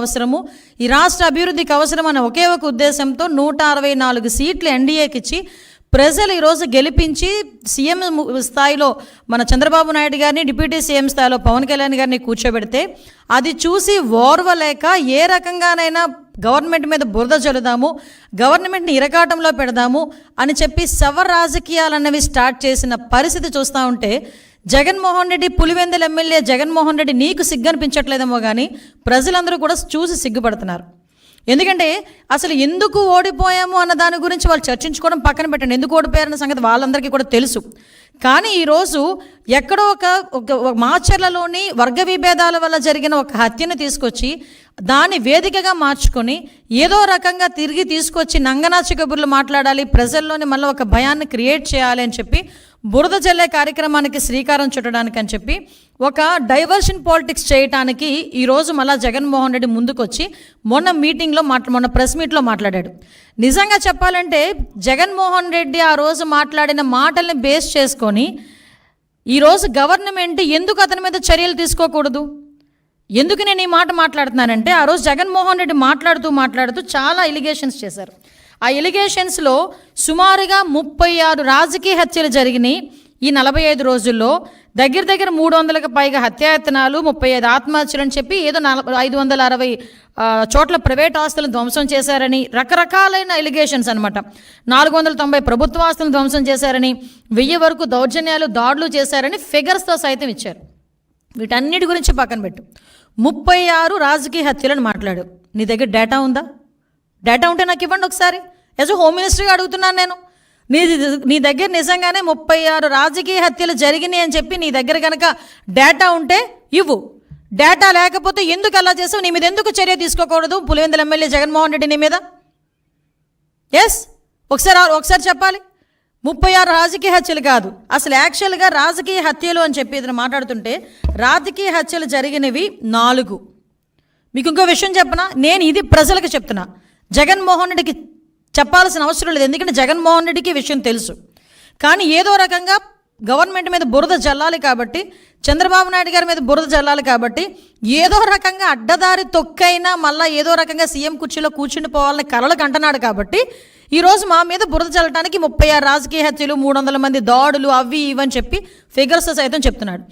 అవసరము, ఈ రాష్ట్ర అభివృద్ధికి అవసరం అనే ఒకే ఒక ఉద్దేశంతో 164 సీట్లు ఎన్డీఏకి ఇచ్చి ప్రజలు ఈరోజు గెలిపించి సీఎం స్థాయిలో మన చంద్రబాబు నాయుడు గారిని, డిప్యూటీ సీఎం స్థాయిలో పవన్ కళ్యాణ్ గారిని కూర్చోబెడితే అది చూసి ఓర్వలేక ఏ రకంగానైనా గవర్నమెంట్ మీద బురద చల్లుదాము, గవర్నమెంట్ని ఇరకాటంలో పెడదాము అని చెప్పి శవ రాజకీయాలు అన్నవి స్టార్ట్ చేసిన పరిస్థితి చూస్తూ ఉంటే, జగన్మోహన్ రెడ్డి, పులివెందుల ఎమ్మెల్యే జగన్మోహన్ రెడ్డి నీకు సిగ్గనిపించట్లేదేమో కానీ ప్రజలందరూ కూడా చూసి సిగ్గుపడుతున్నారు. ఎందుకంటే అసలు ఎందుకు ఓడిపోయాము అన్న దాని గురించి వాళ్ళు చర్చించుకోవడం పక్కన పెట్టండి, ఎందుకు ఓడిపోయారన్న సంగతి వాళ్ళందరికీ కూడా తెలుసు. కానీ ఈరోజు ఎక్కడో ఒక మాచర్లలోని వర్గ విభేదాల వల్ల జరిగిన ఒక హత్యను తీసుకొచ్చి దాన్ని వేదికగా మార్చుకొని ఏదో రకంగా తిరిగి తీసుకొచ్చి నంగనాచి కబుర్లు మాట్లాడాలి, ప్రజల్లోని మళ్ళీ ఒక భయాన్ని క్రియేట్ చేయాలి అని చెప్పి బురద జల్లే కార్యక్రమానికి శ్రీకారం చుట్టడానికి అని చెప్పి ఒక డైవర్షన్ పాలిటిక్స్ చేయడానికి ఈరోజు మళ్ళీ జగన్మోహన్ రెడ్డి ముందుకొచ్చి మొన్న ప్రెస్ మీట్లో మాట్లాడాడు. నిజంగా చెప్పాలంటే జగన్మోహన్ రెడ్డి ఆ రోజు మాట్లాడిన మాటల్ని బేస్ చేసుకొని ఈరోజు గవర్నమెంట్ ఎందుకు అతని మీద చర్యలు తీసుకోకూడదు? ఎందుకు నేను ఈ మాట మాట్లాడుతున్నానంటే, ఆ రోజు జగన్మోహన్ రెడ్డి మాట్లాడుతూ చాలా ఎలిగేషన్స్ చేశారు. ఆ ఎలిగేషన్స్లో సుమారుగా 36 రాజకీయ హత్యలు జరిగినాయి ఈ 45 రోజుల్లో. దగ్గర 300కు పైగా హత్యాయత్నాలు, 35 ఆత్మహత్యలు అని చెప్పి ఏదో 560 చోట్ల ప్రైవేట్ ఆస్తులను ధ్వంసం చేశారని రకరకాలైన ఎలిగేషన్స్ అనమాట. 490 ప్రభుత్వ ఆస్తులను ధ్వంసం చేశారని, 1000 వరకు దౌర్జన్యాలు, దాడులు చేశారని ఫిగర్స్తో సైతం ఇచ్చారు. వీటన్నిటి గురించి పక్కన పెట్టు, 36 రాజకీయ హత్యలను మాట్లాడు. నీ దగ్గర డేటా ఉందా? డేటా ఉంటే నాకు ఇవ్వండి ఒకసారి. యాజ్ హోమ్ మినిస్టర్గా అడుగుతున్నాను నేను. నీ దగ్గర నిజంగానే 36 రాజకీయ హత్యలు జరిగినాయి అని చెప్పి నీ దగ్గర కనుక డేటా ఉంటే ఇవ్వు. డేటా లేకపోతే ఎందుకు అలా చేసావు? నీ మీద ఎందుకు చర్య తీసుకోకూడదు పులివెందుల ఎమ్మెల్యే జగన్మోహన్ రెడ్డి నీ మీద? ఒకసారి చెప్పాలి. 36 రాజకీయ హత్యలు కాదు, అసలు యాక్చువల్గా రాజకీయ హత్యలు అని చెప్పి ఇతను మాట్లాడుతుంటే రాజకీయ హత్యలు జరిగినవి 4. మీకు ఇంకో విషయం చెప్పనా, నేను ఇది ప్రజలకు చెప్తున్నా, జగన్మోహన్ రెడ్డికి చెప్పాల్సిన అవసరం లేదు. ఎందుకంటే జగన్మోహన్ రెడ్డికి విషయం తెలుసు. కానీ ఏదో రకంగా గవర్నమెంట్ మీద బురద జల్లాలి కాబట్టి, చంద్రబాబు నాయుడు గారి మీద బురద జల్లాలి కాబట్టి ఏదో రకంగా అడ్డదారి తొక్కైనా మళ్ళీ ఏదో రకంగా సీఎం కుర్చీలో కూర్చుని పోవాలని కలలకు అంటున్నాడు. కాబట్టి ఈరోజు మా మీద బురద చల్లడానికి 36 రాజకీయ హత్యలు, 300 మంది దాడులు, అవి ఇవని చెప్పి ఫిగర్స్ సైతం చెప్తున్నాడు.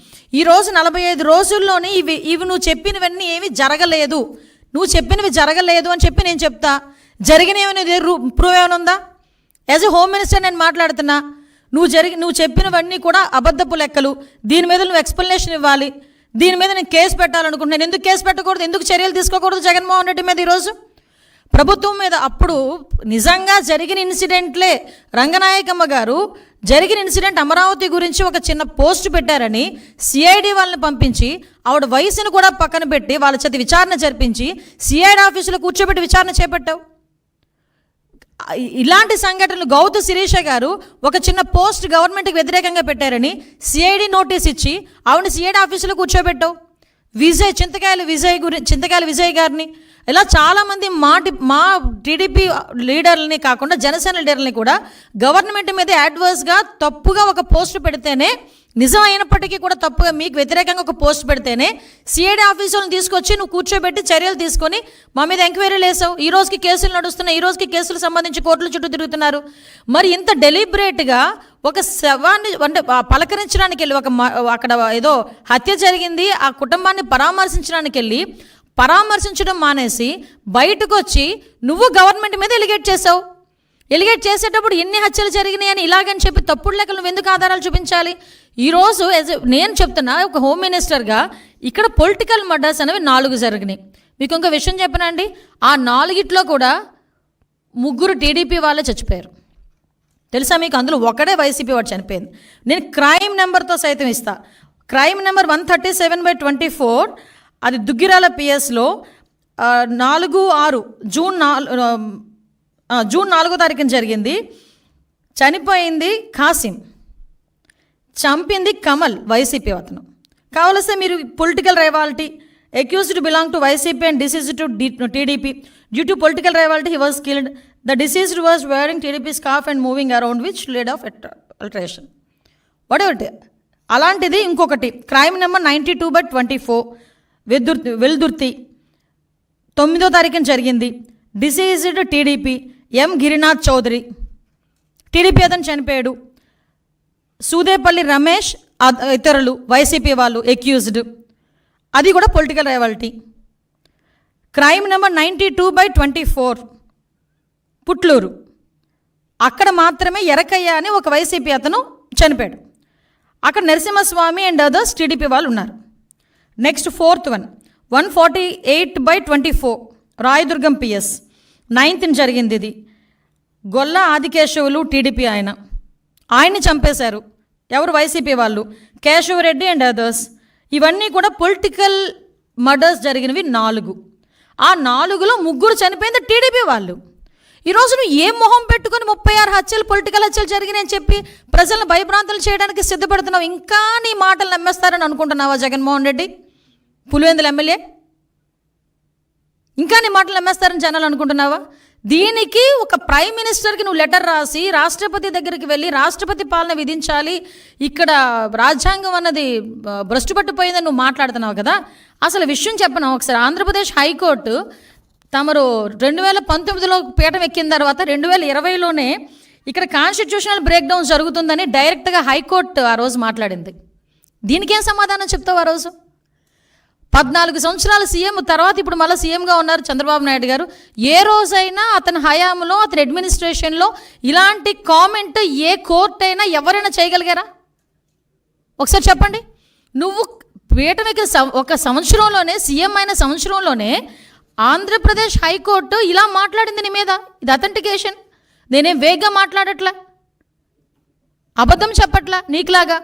ఈరోజు 45 రోజుల్లోనే ఇవి నువ్వు చెప్పినవన్నీ ఏమీ జరగలేదు, నువ్వు చెప్పినవి జరగలేదు అని చెప్పి నేను చెప్తా. జరిగినవి ప్రూవ్ ఏమైనా ఉందా? యాజ్ ఎ హోమ్ మినిస్టర్ నేను మాట్లాడుతున్నా. నువ్వు చెప్పినవన్నీ కూడా అబద్ధపు లెక్కలు. దీని మీద నువ్వు ఎక్స్ప్లెనేషన్ ఇవ్వాలి. దీని మీద నేను కేసు పెట్టాలనుకుంటున్నాను. ఎందుకు కేసు పెట్టకూడదు? ఎందుకు చర్యలు తీసుకోకూడదు జగన్మోహన్ రెడ్డి మీద ఈరోజు ప్రభుత్వం మీద? అప్పుడు నిజంగా జరిగిన ఇన్సిడెంట్లే, రంగనాయకమ్మ గారు జరిగిన ఇన్సిడెంట్ అమరావతి గురించి ఒక చిన్న పోస్ట్ పెట్టారని సిఐడి వాళ్ళని పంపించి ఆవిడ వయసును కూడా పక్కన పెట్టి వాళ్ళ చేత విచారణ జరిపించి సిఐడి ఆఫీసులో కూర్చోబెట్టి విచారణ చేపట్టావు. ఇలాంటి సంఘటనలు గౌతు శిరీష గారు ఒక చిన్న పోస్ట్ గవర్నమెంట్కి వ్యతిరేకంగా పెట్టారని సిఐడి నోటీస్ ఇచ్చి ఆవిడని సిఐడి ఆఫీసులో కూర్చోబెట్టావు. చింతకాయల విజయ్ గారిని, ఇలా చాలామంది మా టీడీపీ లీడర్లని కాకుండా జనసేన లీడర్లని కూడా గవర్నమెంట్ మీద యాడ్వర్స్గా తప్పుగా ఒక పోస్ట్ పెడితేనే, నిజం అయినప్పటికీ కూడా తప్పుగా మీకు వ్యతిరేకంగా ఒక పోస్ట్ పెడితేనే సిఐడి ఆఫీసులను తీసుకొచ్చి నువ్వు కూర్చోబెట్టి చర్యలు తీసుకొని మా మీద ఎంక్వైరీలు వేసావు. ఈ రోజుకి కేసులు నడుస్తున్నాయి, ఈ రోజుకి కేసులు సంబంధించి కోర్టుల చుట్టూ తిరుగుతున్నారు. మరి ఇంత డెలిబరేట్గా ఒక శవాన్ని అంటే పలకరించడానికి వెళ్ళి అక్కడ ఏదో హత్య జరిగింది, ఆ కుటుంబాన్ని పరామర్శించడం మానేసి బయటకు వచ్చి నువ్వు గవర్నమెంట్ మీద ఎలిగేట్ చేసావు. ఎలిగేట్ చేసేటప్పుడు ఎన్ని హత్యలు జరిగినాయి అని ఇలాగని చెప్పి తప్పుడు లెక్కలు నువ్వు ఎందుకు ఆధారాలు చూపించాలి? ఈరోజు నేను చెప్తున్నా, ఒక హోమ్ మినిస్టర్గా ఇక్కడ పొలిటికల్ మర్డర్స్ అనేవి 4 జరిగినాయి. మీకు ఇంకో విషయం చెప్పనండి, ఆ 4 కూడా 3 టీడీపీ వాళ్ళే చచ్చిపోయారు. తెలుసా మీకు? అందులో ఒకడే వైసీపీ వాడు చనిపోయింది. నేను క్రైమ్ నెంబర్తో సైతం ఇస్తా. క్రైమ్ నెంబర్ 137/24, అది దుగ్గిరాల పిఎస్లో 4/6 జూన్ 4వ తారీఖున జరిగింది. చనిపోయింది కాసిం, చంపింది కమల్, వైసీపీ అతను. కావలస్తే మీరు political rivalry, accused to belong to YCP and deceased to TDP due to political rivalry he was killed. The deceased was wearing TDP scarf and moving around which led of alteration. What అలాంటిది ఇంకొకటి క్రైమ్ నెంబర్ 92/24 వెల్దుర్తి 9వ తారీఖున జరిగింది. Deceased TDP M Girinath Chowdary, TDP అతను చనిపోయాడు. సూదేపల్లి రమేష్ ఇతరులు YCP వాళ్ళు accused, అది కూడా political rivalry. Crime number 92/24 Putluru, అక్కడ మాత్రమే ఎరకయ్య అని ఒక వైసీపీ అతను చనిపోయాడు. అక్కడ నరసింహస్వామి అండ్ అదర్స్ టీడీపీ వాళ్ళు ఉన్నారు. Next 4th one 148/24 Rayadurgam PS 9th జరిగింది. ఇది గొల్ల ఆదికేశవులు టీడీపీ ఆయన్ని చంపేశారు. ఎవరు? వైసీపీ వాళ్ళు, కేశవరెడ్డి అండ్ అదర్స్. ఇవన్నీ కూడా పొలిటికల్ మర్డర్స్ జరిగినవి 4. ఆ 4లో 3 చనిపోయింది టీడీపీ వాళ్ళు. ఈరోజు నువ్వు ఏ మొహం పెట్టుకొని 36 హత్యలు, పొలిటికల్ హత్యలు జరిగినాయని చెప్పి ప్రజలను భయభ్రాంతులు చేయడానికి సిద్ధపడుతున్నావు? ఇంకా నీ మాటలు నమ్మేస్తారని అనుకుంటున్నావా జగన్మోహన్ రెడ్డి, పులివెందుల ఎమ్మెల్యే? ఇంకా నీ మాటలు నమ్మేస్తారని జనాలు అనుకుంటున్నావా? దీనికి ఒక ప్రైమ్ మినిస్టర్కి నువ్వు లెటర్ రాసి రాష్ట్రపతి దగ్గరికి వెళ్ళి రాష్ట్రపతి పాలన విధించాలి, ఇక్కడ రాజ్యాంగం అన్నది భ్రష్టు పట్టిపోయిందని నువ్వు మాట్లాడుతున్నావు కదా. అసలు విషయం చెప్పను ఒకసారి. ఆంధ్రప్రదేశ్ హైకోర్టు తమరు 2019లో పీఠం ఎక్కిన తర్వాత 2020లోనే ఇక్కడ కాన్స్టిట్యూషనల్ బ్రేక్ డౌన్ జరుగుతుందని డైరెక్ట్గా హైకోర్టు ఆ రోజు మాట్లాడింది. దీనికేం సమాధానం చెప్తావు? ఆ రోజు 14 సంవత్సరాల సీఎం తర్వాత ఇప్పుడు మళ్ళీ సీఎంగా ఉన్నారు చంద్రబాబు నాయుడు గారు. ఏ రోజైనా అతని హయాంలో, అతని అడ్మినిస్ట్రేషన్లో ఇలాంటి కామెంట్ ఏ కోర్టు అయినా ఎవరైనా చేయగలిగారా? ఒకసారి చెప్పండి. నువ్వు పీఠమికి ఒక సంవత్సరంలోనే, సీఎం అయిన సంవత్సరంలోనే ఆంధ్రప్రదేశ్ హైకోర్టు ఇలా మాట్లాడింది నీ మీద. ఇది అథెంటికేషన్. నేనేం వేగ్గా మాట్లాడట్లా, అబద్ధం చెప్పట్లా నీకులాగా.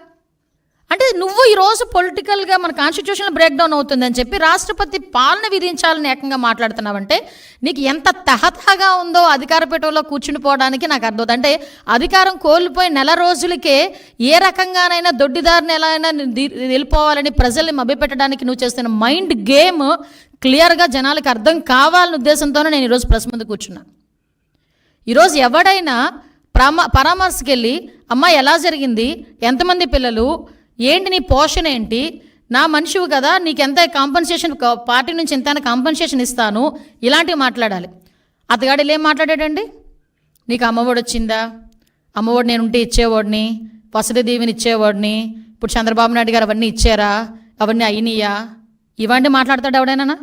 అంటే నువ్వు ఈరోజు పొలిటికల్గా మన కాన్స్టిట్యూషన్ బ్రేక్ డౌన్ అవుతుందని చెప్పి రాష్ట్రపతి పాలన విధించాలని ఏకంగా మాట్లాడుతున్నావంటే నీకు ఎంత తహతహగా ఉందో అధికార పీఠంలో కూర్చునిపోవడానికి నాకు అర్థం. అంటే అధికారం కోల్పోయి నెల రోజులకే ఏ రకంగానైనా దొడ్డిదారిని ఎలా అయినా వెళ్ళిపోవాలని ప్రజల్ని మభ్యపెట్టడానికి నువ్వు చేస్తున్న మైండ్ గేమ్ క్లియర్గా జనాలకు అర్థం కావాలనే ఉద్దేశంతోనే నేను ఈరోజు ప్రెస్ ముందు కూర్చున్నా. ఈరోజు ఎవడైనా పరామర్శకి వెళ్ళి అమ్మ ఎలా జరిగింది, ఎంతమంది పిల్లలు, ఏంటి నీ పోషణ ఏంటి, నా మనిషివి కదా, నీకు ఎంత కాంపన్సేషన్, పార్టీ నుంచి ఎంత కాంపన్సేషన్ ఇస్తాను, ఇలాంటివి మాట్లాడాలి. అతగాడు ఏం మాట్లాడాడండి? నీకు అమ్మఒడి వచ్చిందా? అమ్మఒడి నేను ఉంటే ఇచ్చేవాడిని, వసతి దీవెని ఇచ్చేవాడిని, ఇప్పుడు చంద్రబాబు నాయుడు గారు అవన్నీ ఇచ్చారా, అవన్నీ అయినాయా, ఇవన్నీ మాట్లాడతాడు ఎవడైనా?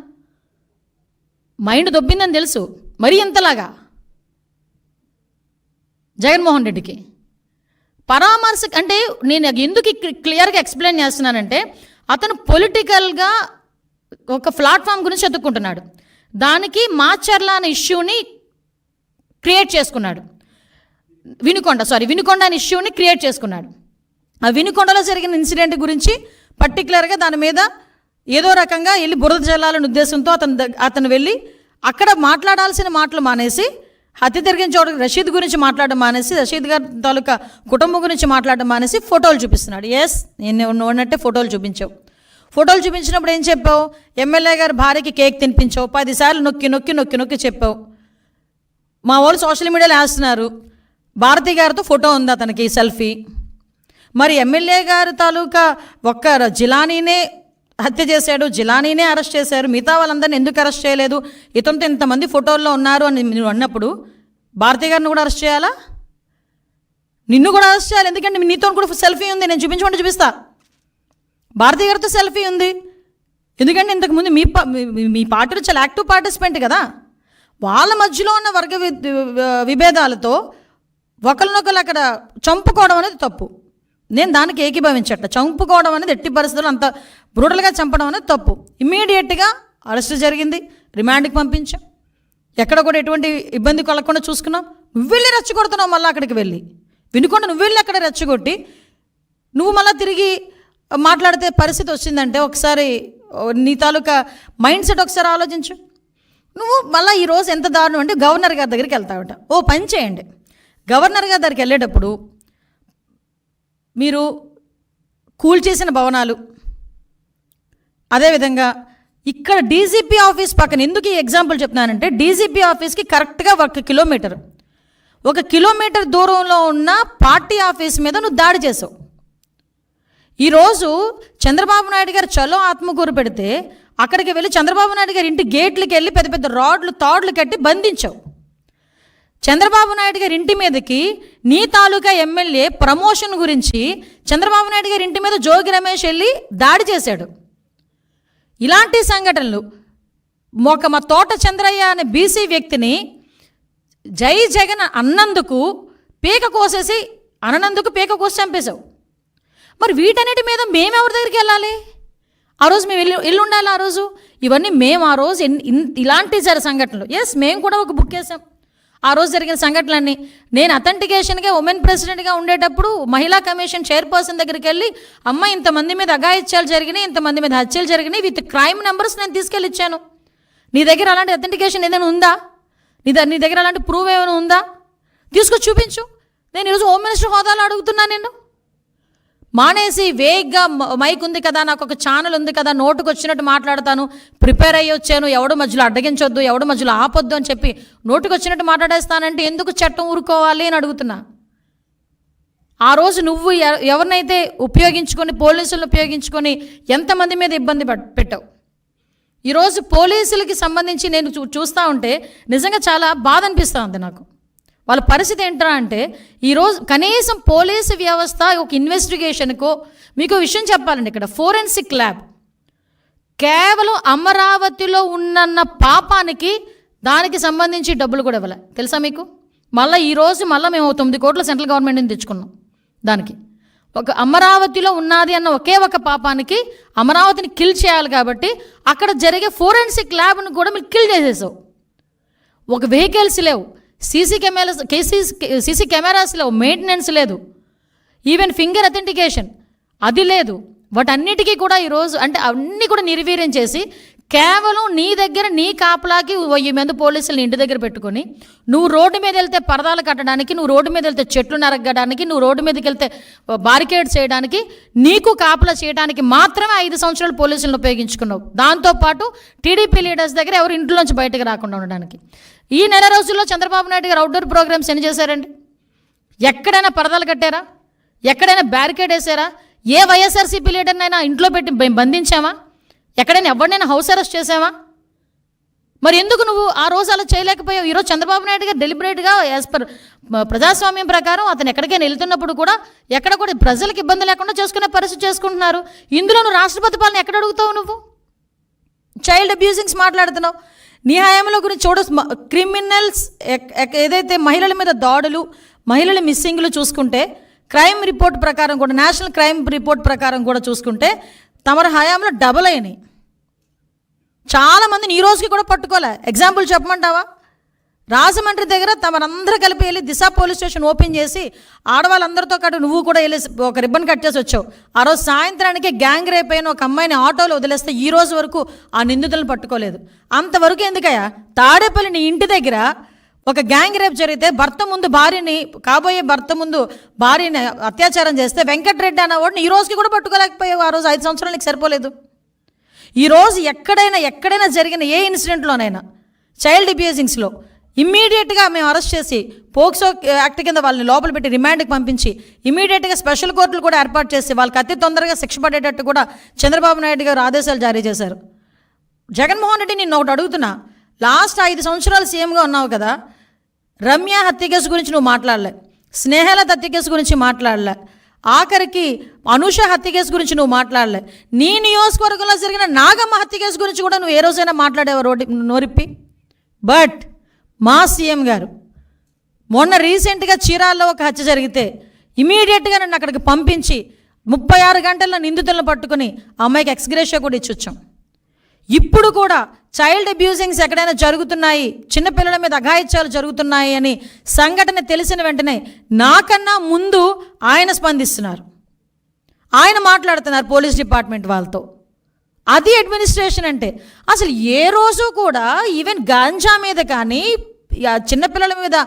మైండ్ దొబ్బిందని తెలుసు, మరీ ఇంతలాగా జగన్మోహన్ రెడ్డికి పరామర్శ. అంటే నేను ఎందుకు క్లియర్గా ఎక్స్ప్లెయిన్ చేస్తున్నానంటే అతను పొలిటికల్గా ఒక ప్లాట్ఫామ్ గురించి ఎత్తుక్కుంటున్నాడు. దానికి మాచర్ల అనే ఇష్యూని క్రియేట్ చేసుకున్నాడు. వినుకొండ అనే ఇష్యూని క్రియేట్ చేసుకున్నాడు. ఆ వినుకొండలో జరిగిన ఇన్సిడెంట్ గురించి పర్టికులర్గా దాని మీద ఏదో రకంగా వెళ్ళి బురద జల్లాలనే ఉద్దేశంతో అతను వెళ్ళి అక్కడ మాట్లాడాల్సిన మాటలు మానేసి, హత్య జరిగిన చోట రషీద్ గురించి మాట్లాడడం మానేసి, రషీద్ గారి తాలూకా కుటుంబం గురించి మాట్లాడడం మానేసి ఫోటోలు చూపిస్తున్నాడు. ఎస్, నేను ఉన్నట్టే ఫోటోలు చూపించావు. ఫోటోలు చూపించినప్పుడు ఏం చెప్పావు? ఎమ్మెల్యే గారి భార్యకి కేక్ తినిపించావు. 10 సార్లు నొక్కి నొక్కి నొక్కి నొక్కి చెప్పావు. మా వాళ్ళు సోషల్ మీడియాలో వేస్తున్నారు, భారతి గారితో ఫోటో ఉంది అతనికి సెల్ఫీ. మరి ఎమ్మెల్యే గారి తాలూకా ఒక్క జిలానీనే హత్య చేశాడు, జిలానీనే అరెస్ట్ చేశారు, మిగతా వాళ్ళందరినీ ఎందుకు అరెస్ట్ చేయలేదు, ఇతనితో ఇంతమంది ఫోటోల్లో ఉన్నారు అని నువ్వు అన్నప్పుడు భారతి గారిని కూడా అరెస్ట్ చేయాలా? నిన్ను కూడా అరెస్ట్ చేయాలి. ఎందుకంటే నీతో కూడా సెల్ఫీ ఉంది, నేను చూపించమంటే చూపిస్తా. భారతి గారితో సెల్ఫీ ఉంది. ఎందుకంటే ఇంతకుముందు మీ పార్టీలో చాలా యాక్టివ్ పార్టిసిపెంట్ కదా. వాళ్ళ మధ్యలో ఉన్న వర్గ విభేదాలతో ఒకరినొకరు అక్కడ చంపుకోవడం అనేది తప్పు. నేను దానికి ఏకీభవించట్ల. చంపుకోవడం అనేది ఎట్టి పరిస్థితుల్లో అంత బ్రూటల్గా చంపడం అనేది తప్పు. ఇమ్మీడియట్గా అరెస్ట్ జరిగింది, రిమాండ్కి పంపించాం. ఎక్కడ కూడా ఎటువంటి ఇబ్బంది కలగకుండా చూసుకున్నాం. నువ్వు వెళ్ళి రెచ్చగొడుతున్నావు మళ్ళీ అక్కడికి వెళ్ళి. వినుకొండ నువ్వు వెళ్ళి అక్కడ రెచ్చగొట్టి నువ్వు మళ్ళీ తిరిగి మాట్లాడితే పరిస్థితి వచ్చిందంటే ఒకసారి నీ తాలూకా మైండ్ సెట్ ఒకసారి ఆలోచించు. నువ్వు మళ్ళీ ఈరోజు ఎంత దారుణం అంటే గవర్నర్ గారి దగ్గరికి వెళ్తావట. ఓ పని చేయండి, గవర్నర్ గారి దగ్గరికి వెళ్ళేటప్పుడు మీరు కూల్చేసిన భవనాలు, అదేవిధంగా ఇక్కడ డీజీపీ ఆఫీస్ పక్కన, ఎందుకు ఈ ఎగ్జాంపుల్ చెప్తున్నానంటే డీజీపీ ఆఫీస్కి కరెక్ట్గా 1 కిలోమీటర్ దూరంలో ఉన్న పార్టీ ఆఫీస్ మీద నువ్వు దాడి చేసావు. ఈరోజు చంద్రబాబు నాయుడు గారు చలో ఆత్మకూరు పెడితే అక్కడికి వెళ్ళి చంద్రబాబు నాయుడు గారి ఇంటి గేట్లకి వెళ్ళి పెద్ద పెద్ద రాడ్లు తాడ్లు కట్టి బంధించావు. చంద్రబాబు నాయుడు గారి ఇంటి మీదకి నీ తాలూకా ఎమ్మెల్యే ప్రమోషన్ గురించి చంద్రబాబు నాయుడు గారి ఇంటి మీద జోగి రమేష్ వెళ్ళి దాడి చేశాడు. ఇలాంటి సంఘటనలు మా తోట చంద్రయ్య అనే బీసీ వ్యక్తిని జై జగన్ అన్నందుకు పీక కోసేసి చంపేశావు. మరి వీటన్నిటి మీద మేమెవరి దగ్గరికి వెళ్ళాలి? ఆ రోజు మేము వెళ్ళి ఉండాలి. ఆ రోజు ఇవన్నీ మేము ఆ రోజు ఇలాంటి సంఘటనలు మేము కూడా ఒక బుక్ వేసాం. ఆ రోజు జరిగిన సంఘటనలన్నీ నేను అథెంటికేషన్గా ఉమెన్ ప్రెసిడెంట్గా ఉండేటప్పుడు మహిళా కమిషన్ చైర్పర్సన్ దగ్గరికి వెళ్ళి అమ్మ ఇంతమంది మీద అఘాయిత్యాలు జరిగినాయి, ఇంతమంది మీద హత్యలు జరిగినాయి, విత్ క్రైమ్ నెంబర్స్ నేను తీసుకెళ్ళి ఇచ్చాను. నీ దగ్గర అలాంటి అథెంటికేషన్ ఏదైనా ఉందా? నీ దగ్గర అలాంటి ప్రూవ్ ఏమైనా ఉందా? తీసుకొచ్చి చూపించు. నేను ఈరోజు హోమ్ మినిస్టర్ హోదాలో అడుగుతున్నా. నేను మానేసి వేగ్గా మైక్ ఉంది కదా, నాకు ఒక ఛానల్ ఉంది కదా, నోటుకు వచ్చినట్టు మాట్లాడతాను, ప్రిపేర్ అయ్యి వచ్చాను, ఎవడు మధ్యలో అడ్డగించొద్దు, ఎవడు మధ్యలో ఆపొద్దు అని చెప్పి నోటుకు వచ్చినట్టు మాట్లాడేస్తానంటే ఎందుకు చట్టం ఊరుకోవాలి అని అడుగుతున్నా. ఆ రోజు నువ్వు ఎవరినైతే ఉపయోగించుకొని పోలీసులను ఉపయోగించుకొని ఎంతమంది మీద ఇబ్బంది పెట్టావు. ఈరోజు పోలీసులకి సంబంధించి నేను చూస్తూ ఉంటే నిజంగా చాలా బాధ అనిపిస్తూ ఉంది నాకు. వాళ్ళ పరిస్థితి ఏంటరా అంటే ఈరోజు కనీసం పోలీసు వ్యవస్థ ఒక ఇన్వెస్టిగేషన్కో మీకు విషయం చెప్పాలండి. ఇక్కడ ఫోరెన్సిక్ ల్యాబ్ కేవలం అమరావతిలో ఉన్న పాపానికి దానికి సంబంధించి డబ్బులు కూడా ఇవ్వలే తెలుసా మీకు. మళ్ళీ ఈరోజు మేము 9 కోట్ల సెంట్రల్ గవర్నమెంట్ని తెచ్చుకున్నాం. దానికి ఒక అమరావతిలో ఉన్నది అన్న ఒకే ఒక పాపానికి అమరావతిని కిల్ చేయాలి కాబట్టి అక్కడ జరిగే ఫోరెన్సిక్ ల్యాబ్ను కూడా మీరు కిల్ చేసేసావు. ఒక వెహికల్స్ లేవు, సీసీ కెమెరాస్ లేవు, మెయింటెనెన్స్ లేదు, ఈవెన్ ఫింగర్ అథెంటికేషన్ అది లేదు. వాటన్నిటికీ కూడా ఈరోజు అంటే అన్నీ కూడా నిర్వీర్యం చేసి కేవలం నీ దగ్గర నీ కాపలాకి 1000 మంది పోలీసులను ఇంటి దగ్గర పెట్టుకొని నువ్వు రోడ్డు మీద వెళ్తే పరదాలు కట్టడానికి, నువ్వు రోడ్డు మీద వెళ్తే చెట్లు నరగడానికి, నువ్వు రోడ్డు మీదకి వెళ్తే బారికేడ్స్ చేయడానికి, నీకు కాపలా చేయడానికి మాత్రమే 5 సంవత్సరాలు పోలీసులను ఉపయోగించుకున్నావు. దాంతోపాటు టీడీపీ లీడర్స్ దగ్గర ఎవరు ఇంట్లోంచి బయటకు రాకుండా ఉండడానికి. ఈ నెల రోజుల్లో చంద్రబాబు నాయుడు గారు అవుట్డోర్ ప్రోగ్రామ్స్ ఎన్ని చేశారండి? ఎక్కడైనా పరదాలు కట్టారా? ఎక్కడైనా బ్యారికేడ్ వేసారా? ఏ వైఎస్ఆర్సీపీ లీడర్నైనా ఇంట్లో పెట్టి బంధించామా? ఎక్కడైనా ఎవరినైనా హౌస్ అరెస్ట్ చేసావా? మరి ఎందుకు నువ్వు ఆ రోజు అలా చేయలేకపోయావు? ఈరోజు చంద్రబాబు నాయుడు గారు డెలిబరేట్గా యాజ్ పర్ ప్రజాస్వామ్యం ప్రకారం అతను ఎక్కడికైనా వెళ్తున్నప్పుడు కూడా ఎక్కడ కూడా ప్రజలకు ఇబ్బంది లేకుండా చేసుకునే పరిస్థితి చేసుకుంటున్నారు. ఇందులో నువ్వు రాష్ట్రపతి పాలన ఎక్కడ అడుగుతావు? నువ్వు చైల్డ్ అబ్యూజింగ్స్ మాట్లాడుతున్నావు. నీ హయాంలో గురించి క్రిమినల్స్ ఏదైతే మహిళల మీద దాడులు, మహిళల మిస్సింగ్లు చూసుకుంటే క్రైమ్ రిపోర్ట్ ప్రకారం కూడా, నేషనల్ క్రైమ్ రిపోర్ట్ ప్రకారం కూడా చూసుకుంటే తమరి హయాంలో డబుల్ అయినాయి. చాలామందిని ఈ రోజుకి కూడా పట్టుకోలే. ఎగ్జాంపుల్ చెప్పమంటావా? రాజమండ్రి దగ్గర తమరందరూ కలిపి వెళ్ళి దిశ పోలీస్ స్టేషన్ ఓపెన్ చేసి ఆడవాళ్ళందరితో పాటు నువ్వు కూడా వెళ్ళి ఒక రిబ్బన్ కట్ చేసి వచ్చావు. ఆ రోజు సాయంత్రానికి గ్యాంగ్ రేప్ అయిన ఒక అమ్మాయిని ఆటోలో వదిలేస్తే ఈ రోజు వరకు ఆ నిందితులను పట్టుకోలేదు. అంతవరకు ఎందుకయ్యా? తాడేపల్లి నీ ఇంటి దగ్గర ఒక గ్యాంగ్ రేప్ జరిగితే కాబోయే భర్త ముందు భార్యని అత్యాచారం చేస్తే వెంకటరెడ్డి అన్నవాడిని ఈ రోజుకి కూడా పట్టుకోలేకపోయావు. ఆ రోజు 5 సంవత్సరాలు నీకు సరిపోలేదు. ఈరోజు ఎక్కడైనా జరిగిన ఏ ఇన్సిడెంట్లోనైనా చైల్డ్ అబ్యూజింగ్స్లో ఇమ్మీడియట్గా మేము అరెస్ట్ చేసి పోక్సో యాక్ట్ కింద వాళ్ళని లోపల పెట్టి రిమాండ్కి పంపించి ఇమ్మీడియట్గా స్పెషల్ కోర్టులు కూడా ఏర్పాటు చేసి వాళ్ళకి అతి తొందరగా శిక్ష పడేటట్టు కూడా చంద్రబాబు నాయుడు గారు ఆదేశాలు జారీ చేశారు. జగన్మోహన్ రెడ్డి నిన్ను ఒకటి అడుగుతున్నా. లాస్ట్ 5 సంవత్సరాలు సీఎంగా ఉన్నావు కదా, రమ్య హత్య కేసు గురించి నువ్వు మాట్లాడలే, స్నేహలత హత్య కేసు గురించి మాట్లాడలే, ఆఖరికి అనుష హత్య కేసు గురించి నువ్వు మాట్లాడలే, నీ నియోజకవర్గంలో జరిగిన నాగమ్మ హత్య కేసు గురించి కూడా నువ్వు ఏ రోజైనా మాట్లాడేవా నోరిప్పి? బట్ మా సీఎం గారు మొన్న రీసెంట్గా చీరాల్లో ఒక హత్య జరిగితే ఇమీడియట్గా నన్ను అక్కడికి పంపించి 36 గంటల్లో నిందితులను పట్టుకుని అమ్మాయికి ఎక్స్గ్రేషియా కూడా ఇచ్చొచ్చాం. ఇప్పుడు కూడా చైల్డ్ అబ్యూజింగ్స్ ఎక్కడైనా జరుగుతున్నాయి, చిన్నపిల్లల మీద అఘాయిత్యాలు జరుగుతున్నాయి అని సంఘటన తెలిసిన వెంటనే నాకన్నా ముందు ఆయన స్పందిస్తున్నారు, ఆయన మాట్లాడుతున్నారు పోలీస్ డిపార్ట్మెంట్ వాళ్ళతో. అది అడ్మినిస్ట్రేషన్ అంటే. అసలు ఏ రోజు కూడా ఈవెన్ గాంజా మీద కానీ, చిన్నపిల్లల మీద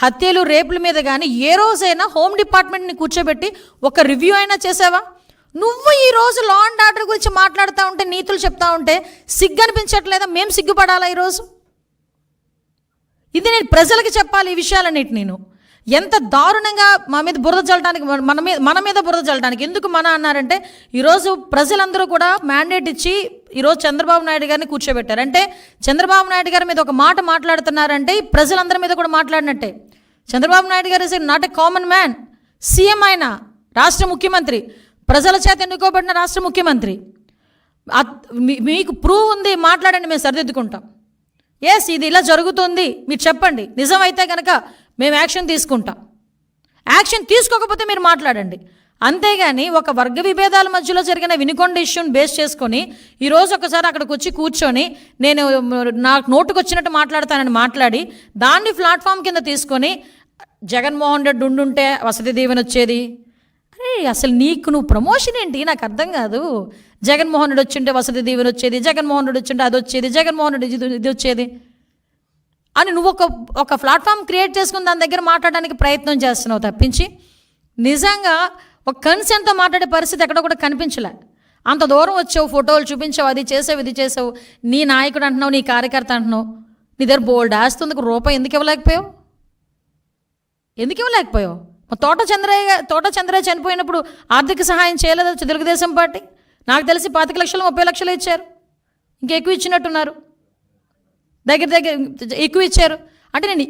హత్యలు రేపుల మీద కానీ ఏ రోజైనా హోమ్ డిపార్ట్మెంట్ని కూర్చోబెట్టి ఒక రివ్యూ అయినా చేసావా? నువ్వు ఈరోజు లా అండ్ ఆర్డర్ గురించి మాట్లాడుతూ ఉంటే, నీతులు చెప్తా ఉంటే సిగ్గు అనిపించట్లేదా? మేము సిగ్గుపడాలా ఈరోజు? ఇది నేను ప్రజలకి చెప్పాలి ఈ విషయాలన్నిటి. ఎంత దారుణంగా మా మీద బురద చల్లడానికి, మన మీద బురద చల్లడానికి. ఎందుకు మన అన్నారంటే, ఈరోజు ప్రజలందరూ కూడా మ్యాండేట్ ఇచ్చి ఈరోజు చంద్రబాబు నాయుడు గారిని కూర్చోబెట్టారు. అంటే చంద్రబాబు నాయుడు గారి మీద ఒక మాట మాట్లాడుతున్నారంటే ప్రజలందరి మీద కూడా మాట్లాడినట్టే. చంద్రబాబు నాయుడు గారు is not a common man. CM ఆయన, రాష్ట్ర ముఖ్యమంత్రి, ప్రజల చేత ఎన్నుకోబడిన రాష్ట్ర ముఖ్యమంత్రి. మీకు ప్రూవ్ ఉంది, మాట్లాడండి, మేము సరిదిద్దుకుంటాం. ఎస్, ఇది ఇలా జరుగుతుంది, మీరు చెప్పండి, నిజమైతే కనుక మేము యాక్షన్ తీసుకుంటాం. యాక్షన్ తీసుకోకపోతే మీరు మాట్లాడండి. అంతేగాని ఒక వర్గ విభేదాల మధ్యలో జరిగిన వినుకొండ ఇష్యూని బేస్ చేసుకొని ఈరోజు ఒకసారి అక్కడికి వచ్చి కూర్చొని నేను నాకు నోటుకు వచ్చినట్టు మాట్లాడతానని మాట్లాడి దాన్ని ప్లాట్ఫామ్ కింద తీసుకొని జగన్మోహన్ రెడ్డి ఉండుంటే వసతి దీవెన వచ్చేది. అరే అసలు నువ్వు ప్రమోషన్ ఏంటి నాకు అర్థం కాదు. జగన్మోహన్ రెడ్డి వచ్చింటే వసతి దీవెన వచ్చేది, జగన్మోహన్ రెడ్డి వచ్చింటే అది వచ్చేది, జగన్మోహన్ రెడ్డి ఇది వచ్చేది అని నువ్వు ఒక ప్లాట్ఫామ్ క్రియేట్ చేసుకుని దాని దగ్గర మాట్లాడడానికి ప్రయత్నం చేస్తున్నావు తప్పించి నిజంగా ఒక కన్సెంట్తో మాట్లాడే పరిస్థితి ఎక్కడ కూడా కనిపించలే. అంత దూరం వచ్చావు, ఫోటోలు చూపించావు, అది చేసావు, ఇది చేసావు, నీ నాయకుడు అంటున్నావు, నీ కార్యకర్త అంటున్నావు, నీ దగ్గర బోల్డ్ ఆస్తుంది, రూపాయి ఎందుకు ఇవ్వలేకపోయావు? తోట చంద్రయ్య చనిపోయినప్పుడు ఆర్థిక సహాయం చేయలేదు తెలుగుదేశం పార్టీ. నాకు తెలిసి 25 లక్షలు 30 లక్షలు ఇచ్చారు, ఇంకెక్కువ ఇచ్చినట్టున్నారు, దగ్గర ఎక్కువ ఇచ్చారు. అంటే నేను